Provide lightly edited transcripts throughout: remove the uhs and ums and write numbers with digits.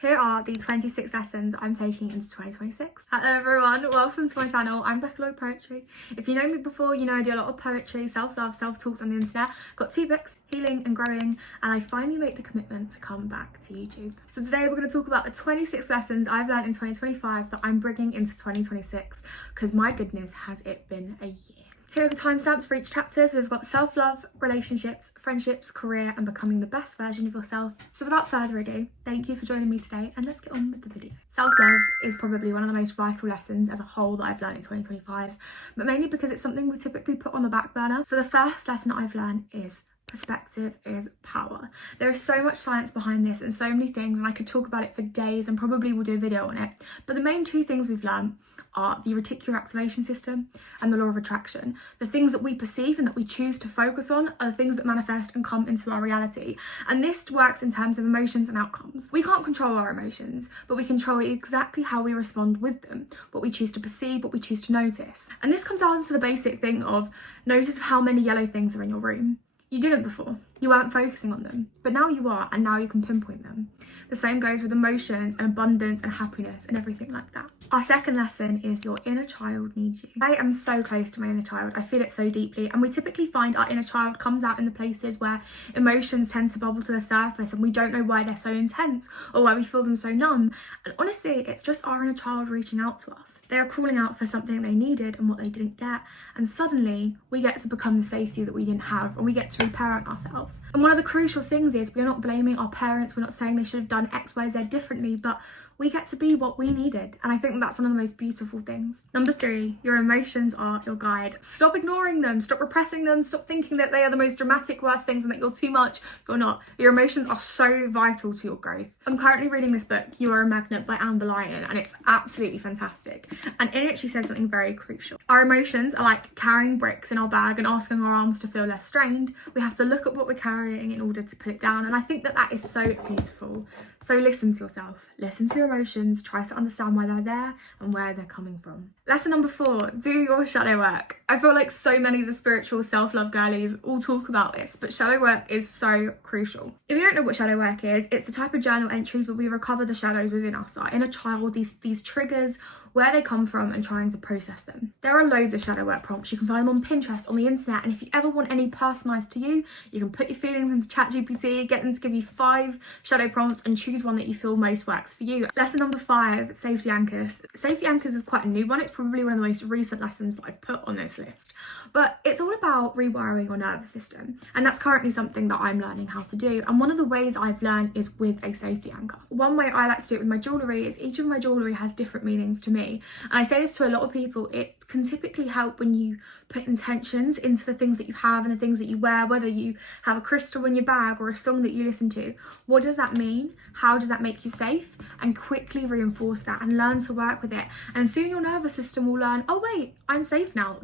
Here are the 26 lessons I'm taking into 2026. Hello everyone, welcome to my channel. I'm Becca Poetry. If you know me before, you know I do a lot of poetry, self-love, self-talks on the internet. Got 2 books, Healing and Growing, and I finally made the commitment to come back to YouTube. So today we're going to talk about the 26 lessons I've learned in 2025 that I'm bringing into 2026, because my goodness, has it been a year. Here are the timestamps for each chapter. So we've got self-love, relationships, friendships, career, and becoming the best version of yourself. So without further ado, thank you for joining me today, and let's get on with the video. Self-love is probably one of the most vital lessons as a whole that I've learned in 2025, but mainly because it's something we typically put on the back burner. So the first lesson I've learned is perspective is power. There is so much science behind this and so many things, and I could talk about it for days and probably will do a video on it. But the main 2 things we've learned are the reticular activation system and the law of attraction. The things that we perceive and that we choose to focus on are the things that manifest and come into our reality. And this works in terms of emotions and outcomes. We can't control our emotions, but we control exactly how we respond with them, what we choose to perceive, what we choose to notice. And this comes down to the basic thing of notice how many yellow things are in your room. You didn't before. You weren't focusing on them, but now you are, and now you can pinpoint them. The same goes with emotions and abundance and happiness and everything like that. Our second lesson is your inner child needs you. I am so close to my inner child. I feel it so deeply, and we typically find our inner child comes out in the places where emotions tend to bubble to the surface and we don't know why they're so intense or why we feel them so numb. And honestly, it's just our inner child reaching out to us. They are calling out for something they needed and what they didn't get, and suddenly we get to become the safety that we didn't have, and we get to reparent ourselves. And one of the crucial things is we're not blaming our parents, we're not saying they should have done X, Y, Z differently, but we get to be what we needed. And I think that's one of the most beautiful things. Number 3, your emotions are your guide. Stop ignoring them, stop repressing them, stop thinking that they are the most dramatic, worst things and that you're too much. You're not. Your emotions are so vital to your growth. I'm currently reading this book, You Are a Magnet by Anne Boleyn, and it's absolutely fantastic. And in it, she says something very crucial. Our emotions are like carrying bricks in our bag and asking our arms to feel less strained. We have to look at what we're carrying in order to put it down. And I think that that is so beautiful. So listen to yourself, listen to your emotions, try to understand why they're there and where they're coming from. Lesson number 4, do your shadow work. I feel like so many of the spiritual self-love girlies all talk about this, but shadow work is so crucial. If you don't know what shadow work is, it's the type of journal entries where we recover the shadows within us, our inner child, these triggers, where they come from, and trying to process them. There are loads of shadow work prompts. You can find them on Pinterest, on the internet, and if you ever want any personalised to you, you can put your feelings into ChatGPT, get them to give you 5 shadow prompts and choose one that you feel most works for you. Lesson number 5, safety anchors. Safety anchors is quite a new one. It's probably one of the most recent lessons that I've put on this list, but it's all about rewiring your nervous system, and that's currently something that I'm learning how to do. And one of the ways I've learned is with a safety anchor. One way I like to do it with my jewellery is each of my jewellery has different meanings to me. And I say this to a lot of people, it can typically help when you put intentions into the things that you have and the things that you wear, whether you have a crystal in your bag or a song that you listen to. What does that mean? How does that make you safe? And quickly reinforce that and learn to work with it. And soon your nervous system will learn, oh wait, I'm safe now.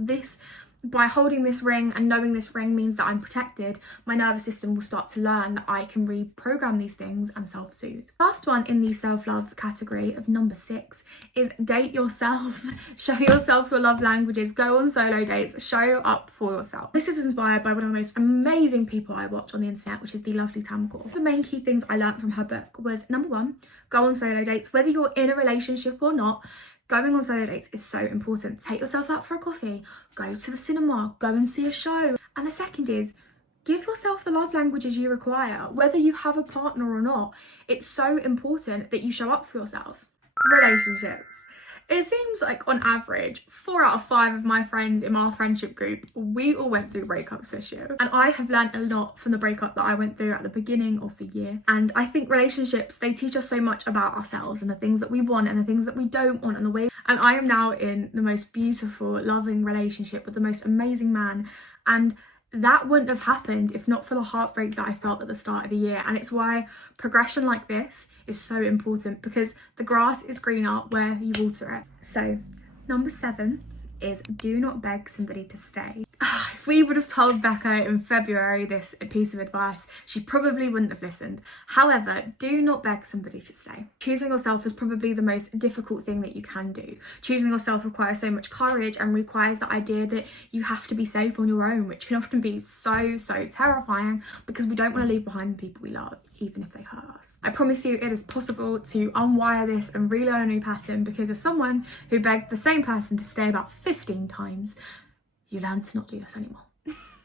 By holding this ring and knowing this ring means that I'm protected, my nervous system will start to learn that I can reprogram these things and self-soothe. Last one in the self-love category of number 6 is date yourself. Show yourself your love languages. Go on solo dates. Show up for yourself. This is inspired by one of the most amazing people I watch on the internet, which is the lovely Tamgor. The main key things I learned from her book was, number 1, go on solo dates. Whether you're in a relationship or not, going on solo dates is so important. Take yourself out for a coffee, go to the cinema, go and see a show. And the second is, give yourself the love languages you require. Whether you have a partner or not, it's so important that you show up for yourself. Relationships. It seems like on average, 4 out of 5 of my friends in our friendship group, we all went through breakups this year. And I have learned a lot from the breakup that I went through at the beginning of the year. And I think relationships, they teach us so much about ourselves and the things that we want and the things that we don't want and the way. And I am now in the most beautiful, loving relationship with the most amazing man. And that wouldn't have happened if not for the heartbreak that I felt at the start of the year. And it's why progression like this is so important, because the grass is greener where you water it. So number 7 is do not beg somebody to stay. If we would have told Becca in February this piece of advice, she probably wouldn't have listened. However, do not beg somebody to stay. Choosing yourself is probably the most difficult thing that you can do. Choosing yourself requires so much courage and requires the idea that you have to be safe on your own, which can often be so terrifying because we don't want to leave behind the people we love. even if they hurt us. I promise you it is possible to unwire this and relearn a new pattern, because as someone who begged the same person to stay about 15 times, you learn to not do this anymore.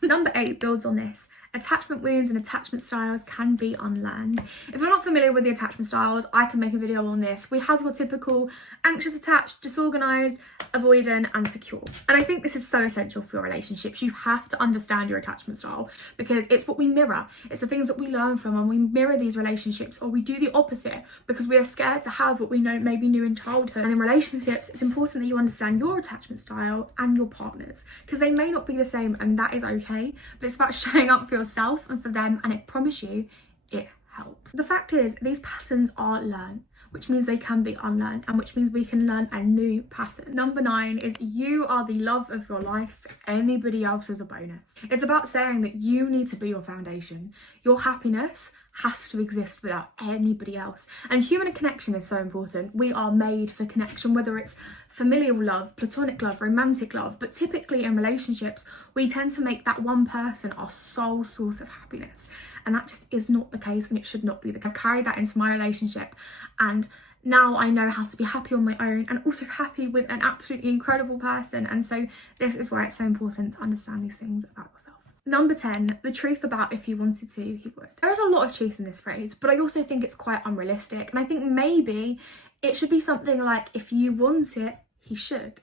Number 8 builds on this. Attachment wounds and attachment styles can be unlearned. If you're not familiar with the attachment styles, I can make a video on this. We have your typical anxious attached, disorganised, avoidant and secure. And I think this is so essential for your relationships. You have to understand your attachment style, because it's what we mirror. It's the things that we learn from, and we mirror these relationships, or we do the opposite because we are scared to have what we know maybe knew in childhood. And in relationships, it's important that you understand your attachment style and your partner's, because they may not be the same, and that is okay. But it's about showing up for yourself and for them, and I promise you it helps. The fact is, these patterns are learned, which means they can be unlearned, and which means we can learn a new pattern. Number 9 is you are the love of your life. Anybody else is a bonus. It's about saying that you need to be your foundation. Your happiness has to exist without anybody else. And human connection is so important. We are made for connection, whether it's familial love, platonic love, romantic love, but typically in relationships, we tend to make that one person our sole source of happiness. And that just is not the case, and it should not be the case. I've carried that into my relationship, and now I know how to be happy on my own and also happy with an absolutely incredible person. And so this is why it's so important to understand these things about yourself. Number 10, the truth about if he wanted to, he would. There is a lot of truth in this phrase, but I also think it's quite unrealistic. And I think maybe it should be something like, if you want it, he should.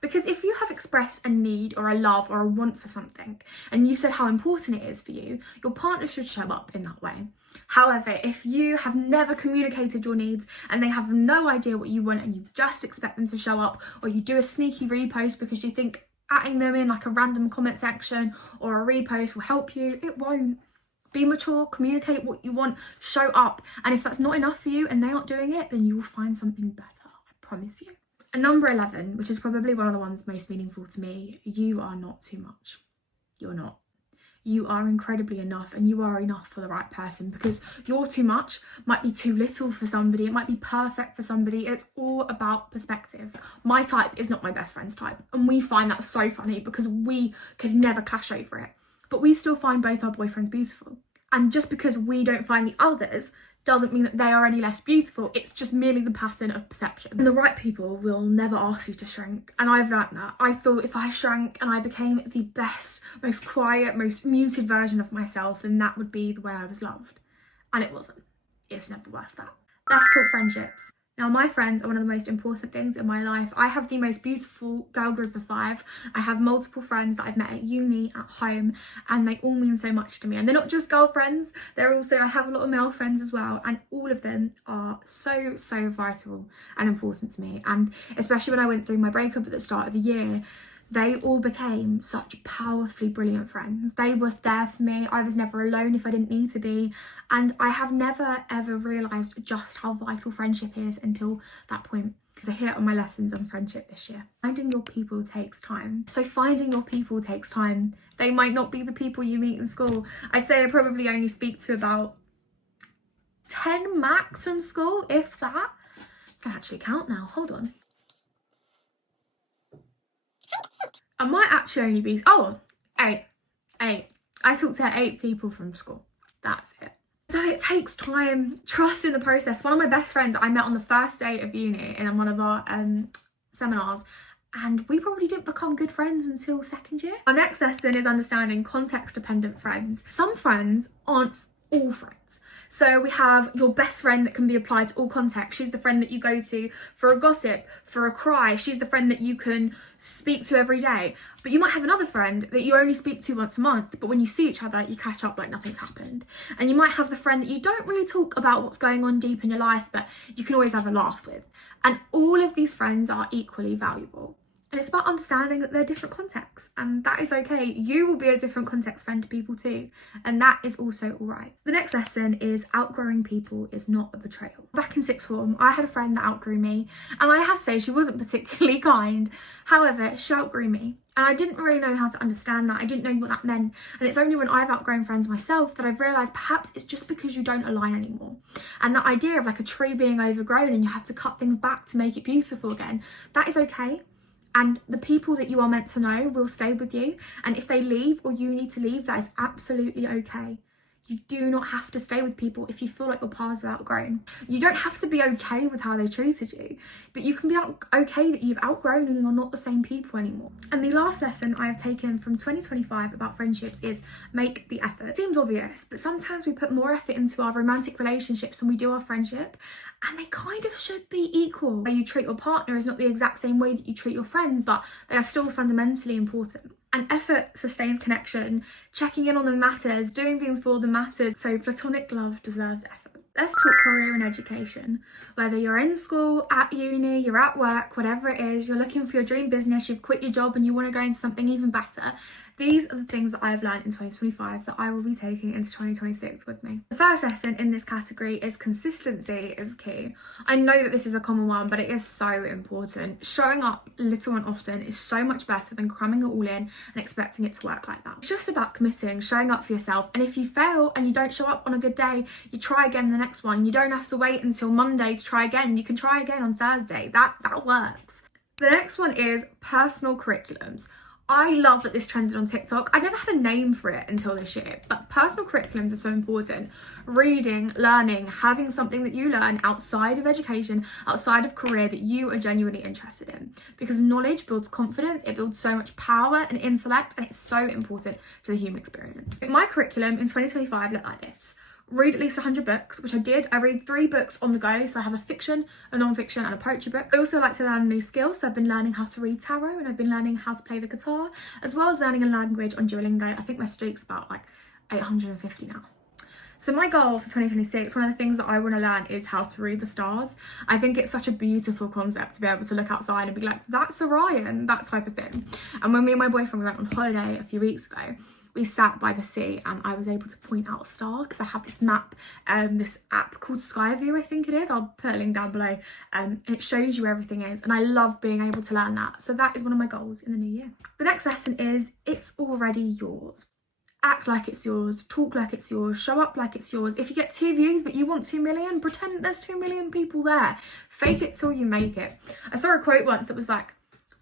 Because if you have expressed a need or a love or a want for something, and you said how important it is for you, your partner should show up in that way. However, if you have never communicated your needs and they have no idea what you want, and you just expect them to show up, or you do a sneaky repost because you think adding them in like a random comment section or a repost will help you, it won't. Be mature, communicate what you want, show up. And if that's not enough for you and they aren't doing it, then you will find something better, I promise you. And number 11, which is probably one of the ones most meaningful to me, you are not too much. You're not. You are incredibly enough, and you are enough for the right person, because your too much might be too little for somebody. It might be perfect for somebody. It's all about perspective. My type is not my best friend's type, and we find that so funny because we could never clash over it. But we still find both our boyfriends beautiful. And just because we don't find the others doesn't mean that they are any less beautiful. It's just merely the pattern of perception. And the right people will never ask you to shrink. And I've learned that. I thought if I shrank and I became the best, most quiet, most muted version of myself, then that would be the way I was loved. And it wasn't. It's never worth that. Let's talk friendships. Now, my friends are one of the most important things in my life. I have the most beautiful girl group of 5. I have multiple friends that I've met at uni, at home, and they all mean so much to me. And they're not just girlfriends, they're also, I have a lot of male friends as well, and all of them are so, so vital and important to me. And especially when I went through my breakup at the start of the year, they all became such powerfully brilliant friends. They were there for me. I was never alone if I didn't need to be. And I have never ever realised just how vital friendship is until that point. So here are my lessons on friendship this year. Finding your people takes time. So finding your people takes time. They might not be the people you meet in school. I'd say I probably only speak to about 10 max from school, if that. I can actually count now, hold on. I might actually only be, eight. I talked to 8 people from school. That's it. So it takes time, trust in the process. One of my best friends I met on the first day of uni in one of our seminars, and we probably didn't become good friends until 2nd year. Our next lesson is understanding context-dependent friends. Some friends aren't all friends. So we have your best friend that can be applied to all contexts. She's the friend that you go to for a gossip, for a cry. She's the friend that you can speak to every day. But you might have another friend that you only speak to once a month, but when you see each other, you catch up like nothing's happened. And you might have the friend that you don't really talk about what's going on deep in your life, but you can always have a laugh with. And all of these friends are equally valuable. And it's about understanding that they're different contexts, and that is okay. You will be a different context friend to people too, and that is also all right. The next lesson is outgrowing people is not a betrayal. Back in 6th form, I had a friend that outgrew me, and I have to say she wasn't particularly kind. However, she outgrew me, and I didn't really know how to understand that. I didn't know what that meant, and it's only when I've outgrown friends myself that I've realised perhaps it's just because you don't align anymore. And that idea of like a tree being overgrown and you have to cut things back to make it beautiful again, that is okay. And the people that you are meant to know will stay with you. And if they leave or you need to leave, that is absolutely okay. You do not have to stay with people if you feel like your paths are outgrown. You don't have to be okay with how they treated you, but you can be okay that you've outgrown and you're not the same people anymore. And the last lesson I have taken from 2025 about friendships is make the effort. It seems obvious, but sometimes we put more effort into our romantic relationships than we do our friendship, and they kind of should be equal. The way you treat your partner is not the exact same way that you treat your friends, but they are still fundamentally important. And effort sustains connection. Checking in on them matters. Doing things for them matters. So platonic love deserves effort. Let's talk career and education. Whether you're in school, at uni, you're at work, whatever it is, you're looking for your dream business, you've quit your job and you want to go into something even better. These are the things that I've learned in 2025 that I will be taking into 2026 with me. The first lesson in this category is consistency is key. I know that this is a common one, but it is so important. Showing up little and often is so much better than cramming it all in and expecting it to work like that. It's just about committing, showing up for yourself. And if you fail and you don't show up on a good day, you try again the next one. You don't have to wait until Monday to try again. You can try again on Thursday. That works. The next one is personal curriculums. I love that this trended on TikTok. I never had a name for it until this year, but personal curriculums are so important. Reading, learning, having something that you learn outside of education, outside of career that you are genuinely interested in. Because knowledge builds confidence, it builds so much power and intellect, and it's so important to the human experience. My curriculum in 2025 looked like this. Read at least 100 books, which I did. I read 3 books on the go, so I have a fiction, a non-fiction and a poetry book. I also like to learn new skills, so I've been learning how to read tarot and I've been learning how to play the guitar, as well as learning a language on Duolingo. I think my streak's about like 850 now. So my goal for 2026, one of the things that I want to learn is how to read the stars. I think it's such a beautiful concept to be able to look outside and be like, that's Orion, that type of thing. And when me and my boyfriend went on holiday a few weeks ago, we sat by the sea and I was able to point out a star because I have this map, this app called Skyview, I think it is. I'll put a link down below. And it shows you where everything is. And I love being able to learn that. So that is one of my goals in the new year. The next lesson is it's already yours. Act like it's yours, talk like it's yours, show up like it's yours. If you get 2 views but you want 2 million, pretend there's 2 million people there. Fake it till you make it. I saw a quote once that was like,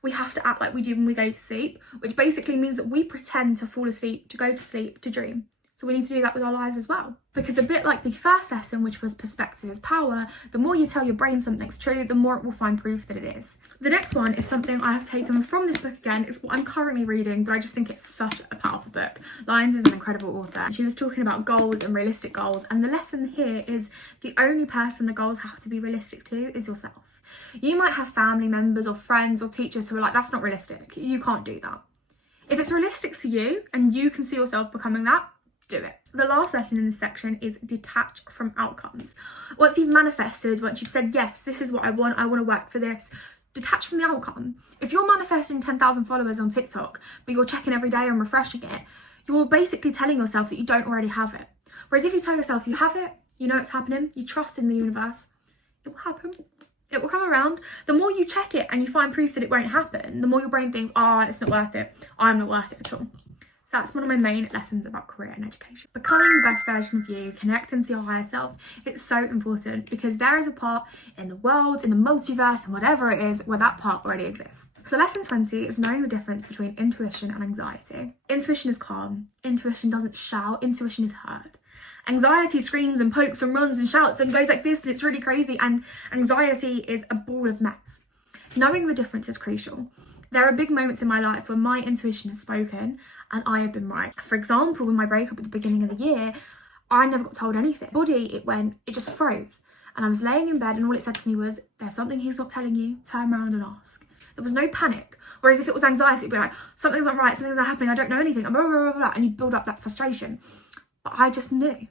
we have to act like we do when we go to sleep, which basically means that we pretend to fall asleep, to go to sleep, to dream. So we need to do that with our lives as well. Because a bit like the first lesson, which was perspective is power, the more you tell your brain something's true, the more it will find proof that it is. The next one is something I have taken from this book again. It's what I'm currently reading, but I just think it's such a powerful book. Lyons is an incredible author. She was talking about goals and realistic goals. And the lesson here is the only person the goals have to be realistic to is yourself. You might have family members or friends or teachers who are like, that's not realistic. You can't do that. If it's realistic to you and you can see yourself becoming that, do it. The last lesson in this section is detach from outcomes. Once you've manifested, once you've said, yes, this is what I want to work for this, detach from the outcome. If you're manifesting 10,000 followers on TikTok, but you're checking every day and refreshing it, you're basically telling yourself that you don't already have it. Whereas if you tell yourself you have it, you know it's happening, you trust in the universe, it will happen. It will come around. The more you check it and you find proof that it won't happen, the more your brain thinks, it's not worth it. I'm not worth it at all. So that's one of my main lessons about career and education. Becoming the best version of you, connecting to your higher self, it's so important because there is a part in the world, in the multiverse and whatever it is, where that part already exists. So lesson 20 is knowing the difference between intuition and anxiety. Intuition is calm. Intuition doesn't shout. Intuition is heard. Anxiety screams and pokes and runs and shouts and goes like this and it's really crazy, and anxiety is a ball of mess. Knowing the difference is crucial. There are big moments in my life where my intuition has spoken and I have been right. For example, with my breakup at the beginning of the year, I never got told anything. Body, it just froze. And I was laying in bed and all it said to me was, there's something he's not telling you, turn around and ask. There was no panic. Whereas if it was anxiety, it'd be like, something's not right, something's not happening, I don't know anything, blah, blah, blah, blah, and you build up that frustration. But I just knew.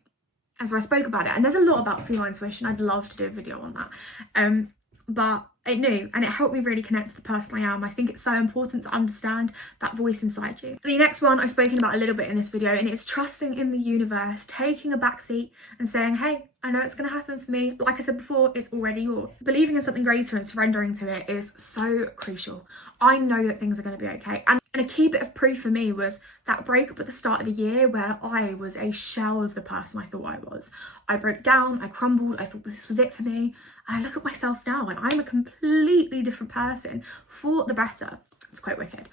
As I spoke about it, and there's a lot about female intuition. I'd love to do a video on that. But it knew, and it helped me really connect to the person I am. I think it's so important to understand that voice inside you. The next one I've spoken about a little bit in this video, and it's trusting in the universe, taking a back seat and saying, hey, I know it's going to happen for me. Like I said before, it's already yours. Believing in something greater and surrendering to it is so crucial. I know that things are going to be okay. And a key bit of proof for me was that breakup at the start of the year where I was a shell of the person I thought I was. I broke down, I crumbled, I thought this was it for me. And I look at myself now and I'm a completely different person for the better. It's quite wicked.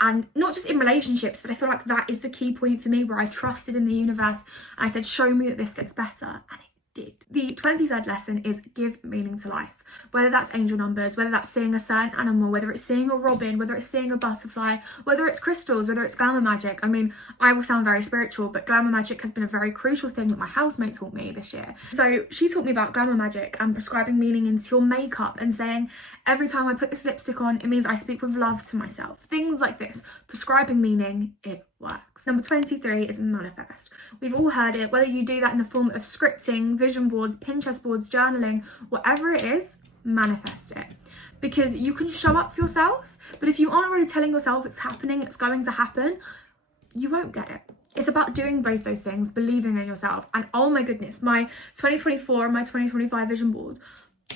And not just in relationships, but I feel like that is the key point for me, where I trusted in the universe and I said, show me that this gets better, and it did. The 23rd lesson is give meaning to life. Whether that's angel numbers, whether that's seeing a certain animal, whether it's seeing a robin, whether it's seeing a butterfly, whether it's crystals, whether it's glamour magic. I mean, I will sound very spiritual, but glamour magic has been a very crucial thing that my housemate taught me this year. So she taught me about glamour magic and prescribing meaning into your makeup and saying, every time I put this lipstick on, it means I speak with love to myself. Things like this. Prescribing meaning, it works. Number 23 is manifest. We've all heard it, whether you do that in the form of scripting, vision boards, Pinterest boards, journaling, whatever it is, manifest it. Because you can show up for yourself, but if you aren't already telling yourself it's happening, it's going to happen, you won't get it. It's about doing both those things, believing in yourself. And oh my goodness, my 2024 and my 2025 vision board,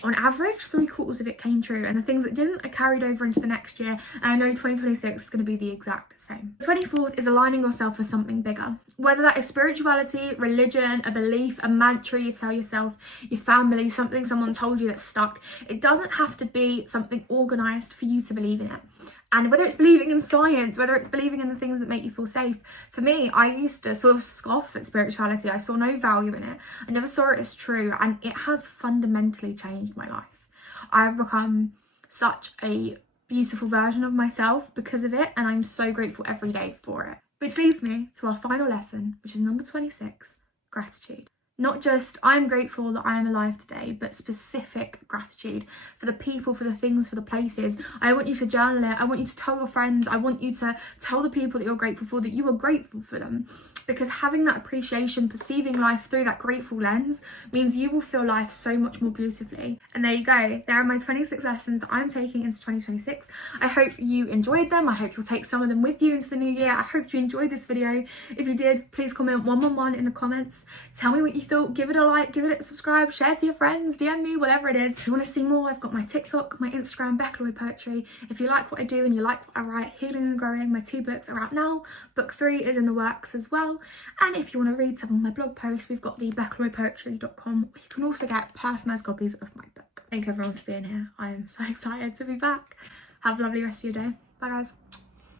on average, 3/4 of it came true, and the things that didn't, I carried over into the next year, and I know 2026 is going to be the exact same. The 24th is aligning yourself with something bigger, whether that is spirituality, religion, a belief, a mantra you tell yourself, your family, something someone told you that's stuck. It doesn't have to be something organised for you to believe in it. And whether it's believing in science, whether it's believing in the things that make you feel safe. For me, I used to sort of scoff at spirituality. I saw no value in it. I never saw it as true, and it has fundamentally changed my life. I've become such a beautiful version of myself because of it, and I'm so grateful every day for it. Which leads me to our final lesson, which is number 26, gratitude. Not just I'm grateful that I am alive today, but specific gratitude for the people, for the things, for the places. I want you to journal it. I want you to tell your friends. I want you to tell the people that you're grateful for that you are grateful for them. Because having that appreciation, perceiving life through that grateful lens means you will feel life so much more beautifully. And there you go. There are my 26 lessons that I'm taking into 2026. I hope you enjoyed them. I hope you'll take some of them with you into the new year. I hope you enjoyed this video. If you did, please comment 111 in the comments. Tell me what you thought. Give it a like, give it a subscribe, share to your friends, DM me, whatever it is. If you want to see more, I've got my TikTok, my Instagram, Becca Lloyd Poetry. If you like what I do and you like what I write, Healing and Growing, my 2 books are out now. Book 3 is in the works as well. And if you want to read some of my blog posts, we've got the BeccaLloydPoetry.com. You can also get personalised copies of my book. Thank you everyone for being here. I am so excited to be back. Have a lovely rest of your day. Bye guys.